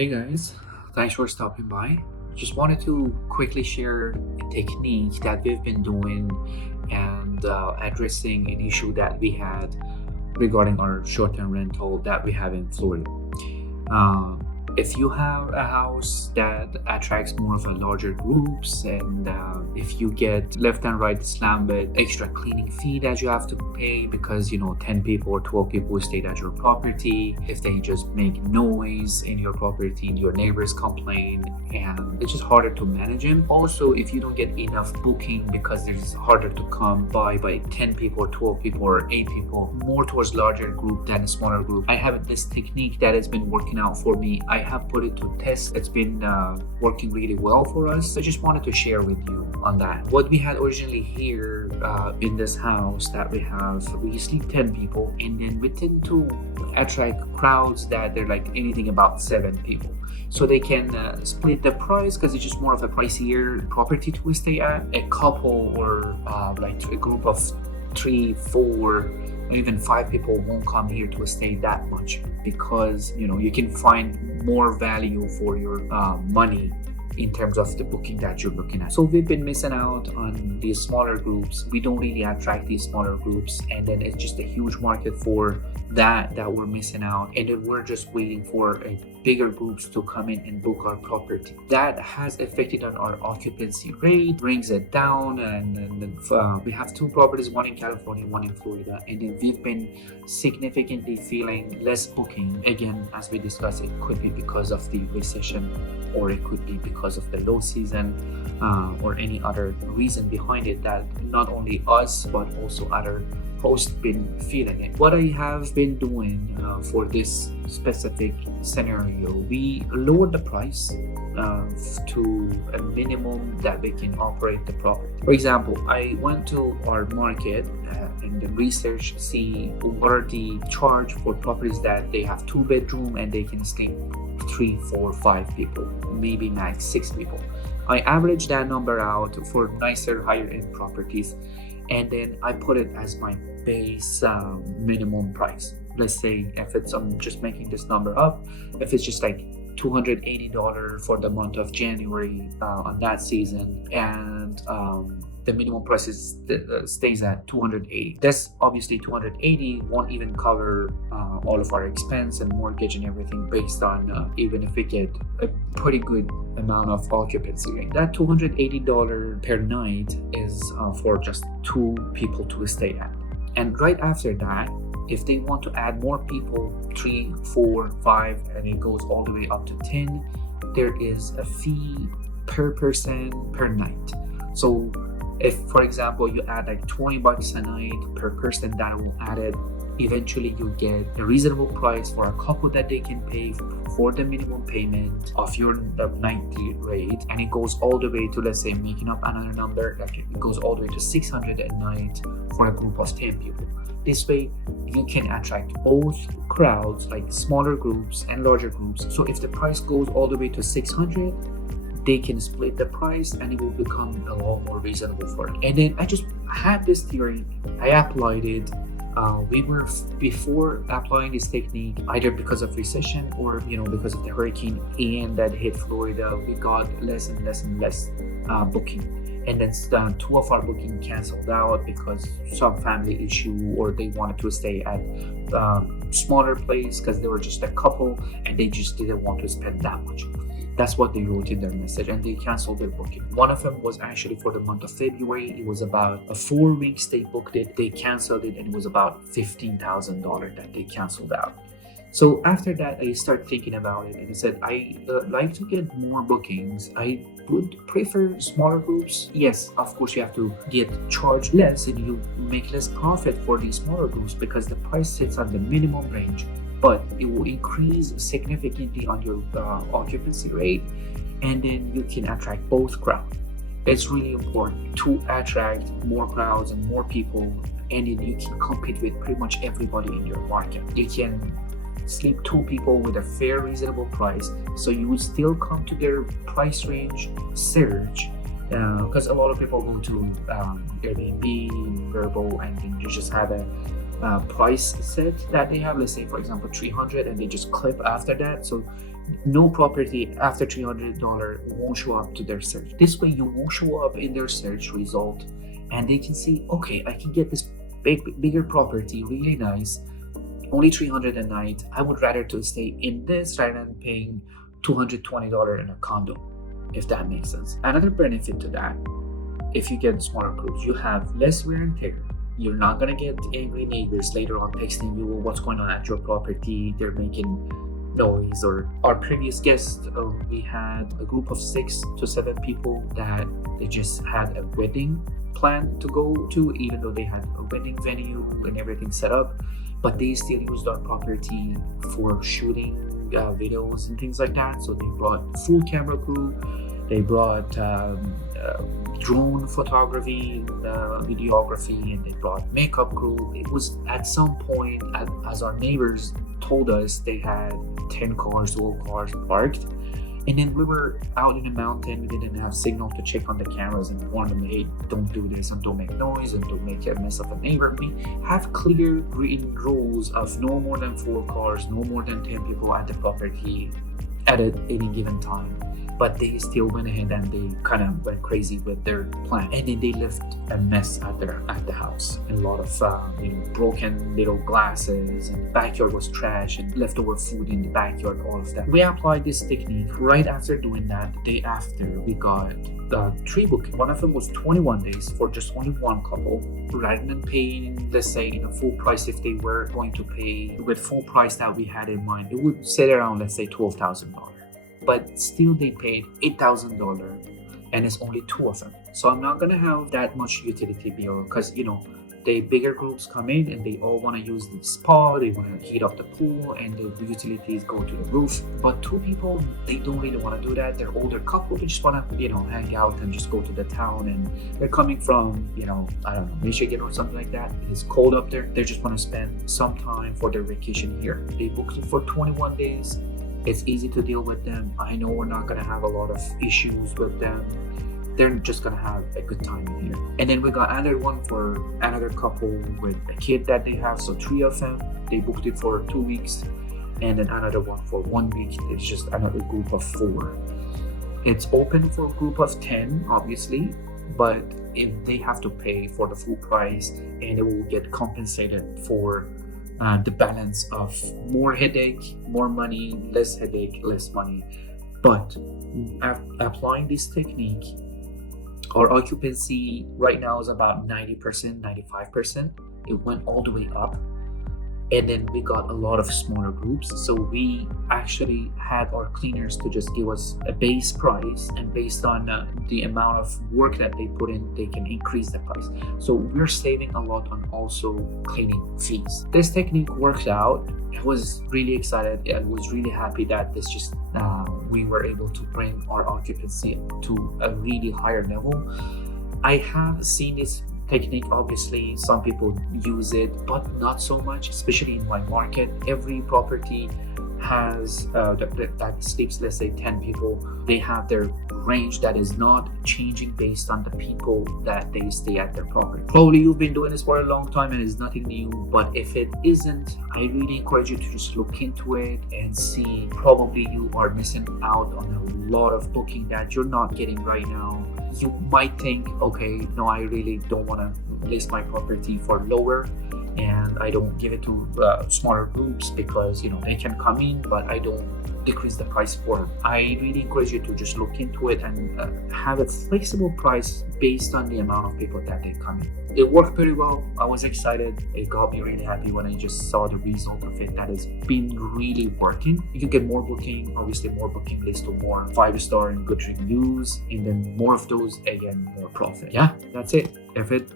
Hey guys, thanks for stopping by. Just wanted to quickly share a technique that we've been doing and addressing an issue that we had regarding our short-term rental that we have in Florida. Uh, if you have a house that attracts more of a larger groups, and if you get left and right slam with extra cleaning fee that you have to pay because 10 people or 12 people stayed at your property, if they just make noise in your property, your neighbors complain, and it's just harder to manage them. Also, if you don't get enough booking because it's harder to come by 10 people or 12 people or 8 people, more towards larger group than a smaller group, I have this technique that has been working out for me. I have put it to test. It's been working really well for us. I just wanted to share with you on that. What we had originally here in this house that we sleep 10 people, and then we tend to attract crowds that they're like anything about 7 people. So they can split the price because it's just more of a pricier property to stay at. A couple or like a group of 3, 4, or even 5 people won't come here to stay that much because you can find more value for your money in terms of the booking that you're looking at. So we've been missing out on these smaller groups. We don't really attract these smaller groups, and then it's just a huge market for that we're missing out, and then we're just waiting for a bigger groups to come in and book our property. That has affected on our occupancy rate, brings it down, and then we have 2 properties, one in California, one in Florida, and then we've been significantly feeling less booking. Again, as we discussed, it could be because of the recession, or it could be because of the low season, or any other reason behind it that not only us but also other hosts been feeling it. What I have been doing for this specific scenario, we lowered the price to a minimum that we can operate the property. For example, I went to our market and then research, see what are the charge for properties that they have 2 bedroom and they can sleep 3, 4, 5 people, maybe max 6 people. I averaged that number out for nicer, higher end properties, and then I put it as my base minimum price. Let's say if it's, I'm just making this number up, if it's just like $280 for the month of January on that season, and the minimum price stays at $280. That's obviously $280 won't even cover all of our expense and mortgage and everything, based on even if we get a pretty good amount of occupancy rate. That $280 per night is for just 2 people to stay at. And right after that, if they want to add more people, 3, 4, 5, and it goes all the way up to 10, there is a fee per person per night. So if, for example, you add like $20 a night per person, that will add it. Eventually you get a reasonable price for a couple that they can pay for the minimum payment of your nightly rate, and it goes all the way to, let's say, making up another number, like it goes all the way to $600 a night for a group of 10 people. This way you can attract both crowds, like smaller groups and larger groups. So if the price goes all the way to $600, they can split the price and it will become a lot more reasonable for them. And then I just had this theory, I applied it. We were, before applying this technique, either because of recession or because of the hurricane Ian that hit Florida, we got less and less and less booking. And then 2 of our booking canceled out because some family issue, or they wanted to stay at smaller place because they were just a couple and they just didn't want to spend that much. That's what they wrote in their message, and they canceled their booking. One of them was actually for the month of February. It was about a 4 weeks they booked it, they canceled it, and it was about $15,000 that they canceled out. So after that, I started thinking about it, and I said, I like to get more bookings. I would prefer smaller groups. Yes, of course, you have to get charged less and you make less profit for these smaller groups because the price sits on the minimum range, but it will increase significantly on your occupancy rate, and then you can attract both crowds. It's really important to attract more crowds and more people, and then you can compete with pretty much everybody in your market. You can sleep 2 people with a fair, reasonable price, so you would still come to their price range search, because a lot of people go to Airbnb, Verbo, and then you just have a price set that they have, let's say for example $300, and they just clip after that. So no property after $300 won't show up to their search. This way you won't show up in their search result, and they can see, okay, I can get this bigger property, really nice, only 300 a night. I would rather to stay in this rather than paying $220 in a condo, if that makes sense. Another benefit to that, if you get smaller groups, you have less wear and tear. You're not gonna get angry neighbors later on texting you what's going on at your property, they're making noise. Or our previous guest, we had a group of 6 to 7 people that they just had a wedding plan to go to, even though they had a wedding venue and everything set up, but they still used our property for shooting videos and things like that. So they brought full camera crew, they brought drone photography, videography, and they brought makeup crew. It was at some point, as our neighbors told us, they had 10 cars, 12 cars parked. And then we were out in the mountain, we didn't have signal to check on the cameras and warn them, hey, don't do this and don't make noise and don't make a mess of a neighbor. We have clear written rules of no more than 4 cars, no more than 10 people at the property at any given time. But they still went ahead and they kind of went crazy with their plan, and then they left a mess at the house, and a lot of broken little glasses, and the backyard was trash and leftover food in the backyard, all of that. We applied this technique. Right after doing that, the day after, we got 3 bookings. One of them was 21 days for just only one couple, rather than paying, let's say, in a full price. If they were going to pay with full price that we had in mind, it would sit around, let's say, $12,000. But still they paid $8,000, and it's only 2 of them. So I'm not gonna have that much utility bill, because the bigger groups come in and they all want to use the spa, they want to heat up the pool, and the utilities go to the roof. But 2 people, they don't really want to do that. They're older couple, they just want to hang out and just go to the town, and they're coming from I don't know, Michigan or something like that. It's cold up there. They just want to spend some time for their vacation here. They booked it for 21 days. It's easy to deal with them. I know we're not going to have a lot of issues with them. They're just going to have a good time in here. And then we got another one for another couple with a kid that they have. So 3 of them, they booked it for 2 weeks. And then another one for 1 week. It's just another group of 4. It's open for a group of 10, obviously. But if they have to pay for the full price, and they will get compensated for the balance of more headache, more money, less headache, less money. But applying this technique, our occupancy right now is about 90%, 95%. It went all the way up. And then we got a lot of smaller groups. So we actually had our cleaners to just give us a base price, and based on the amount of work that they put in, they can increase the price. So we're saving a lot on also cleaning fees. This technique worked out. I was really excited. I was really happy that we were able to bring our occupancy to a really higher level. I have seen this technique, obviously some people use it, but not so much, especially in my market. Every property has that sleeps, let's say 10 people, they have their range that is not changing based on the people that they stay at their property. Probably you've been doing this for a long time and it's nothing new, but if it isn't, I really encourage you to just look into it and see. Probably you are missing out on a lot of booking that you're not getting right now. You might think, okay, no, I really don't want to list my property for lower, and I don't give it to smaller groups because they can come in, but I don't decrease the price for them. I really encourage you to just look into it and have a flexible price based on the amount of people that they come in. It worked pretty well. I was excited. It got me really happy when I just saw the result of it, that has been really working. You can get more booking, obviously more booking leads to more 5-star and good reviews, and then more of those, again, more profit. Yeah, that's it. If it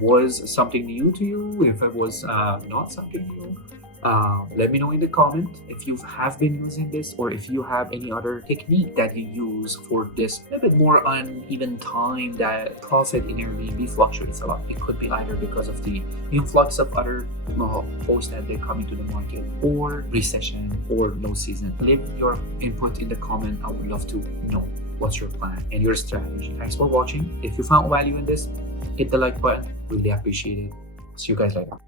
was something new to you, if it was not something new, let me know in the comment if you have been using this, or if you have any other technique that you use for this a bit more uneven time that profit in Airbnb fluctuates a lot. It could be either because of the influx of other hosts that they come into the market, or recession, or low season. Leave your input in the comment. I would love to know what's your plan and your strategy. Thanks for watching. If you found value in this, hit the like button. Really appreciate it. See you guys later.